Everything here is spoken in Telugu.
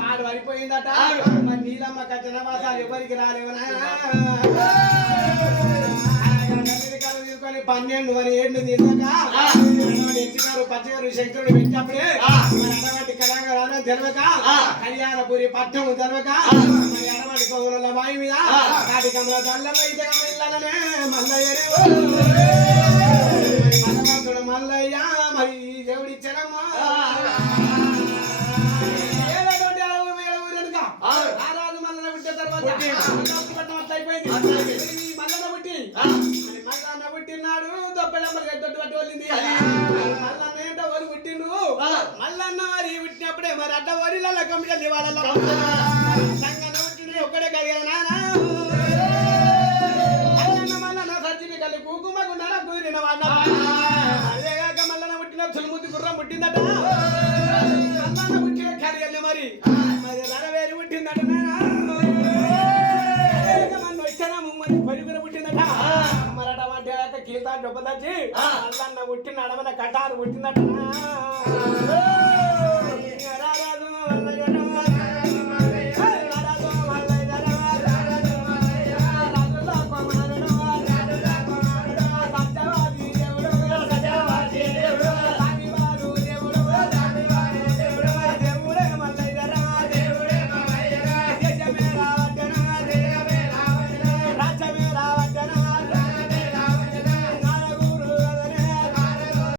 పాడు పడిపోయిందట. మరి నీలమ్మ కట్టిన వాసాలు ఎవరికి రాలేవు తీసుకొని 12 అని 7 తీసుక పచ్చగారు శంకరుడు పెట్టినప్పుడే మరి అడవాటి కళాకారం తెలవక కళ్యాణపురి పట్టణము తెలవక మరి అడవాటి కౌరుల వాయి మీద నాటి కమల దల్లమైతే ఇళ్ళనే మల్లయ్యనే భగవంతుడు మల్లయ్య మరి దేవుడిచ్చారమ్మా రారాజు మల్లన పుట్టిన తర్వాత అయిపోయింది. మల్లన పుట్టి మల్లన్న పుట్టినాడు దొబ్బెడమ్మలు గడ్డొట్టు పట్టి వెళ్ళింది. మల్లన్న ఏంటో వరి పుట్టిండు. మల్లన్న మరి పుట్టినప్పుడే మరి అడ్డ వరిల కంపెనీ వాళ్ళ పుట్టిండు ఒక్కడే కలిగాను మల్లన్న మల్లన్న సచ్చిని కలిగి కుంకుమగుండాల కుదిరిన వాడ అదేగాక మల్లన్న పుట్టిన చులుముద్ది గుర్రం పుట్టిందట. మల్లన్న పుట్టిన కరిగల్లి మరి మరి రనవేరు పుట్టిందట. పుట్టిందట మరట కీల్తా డొబ్బ తెచ్చి మల్లన్న పుట్టిన అడమన కటారు పుట్టిందట.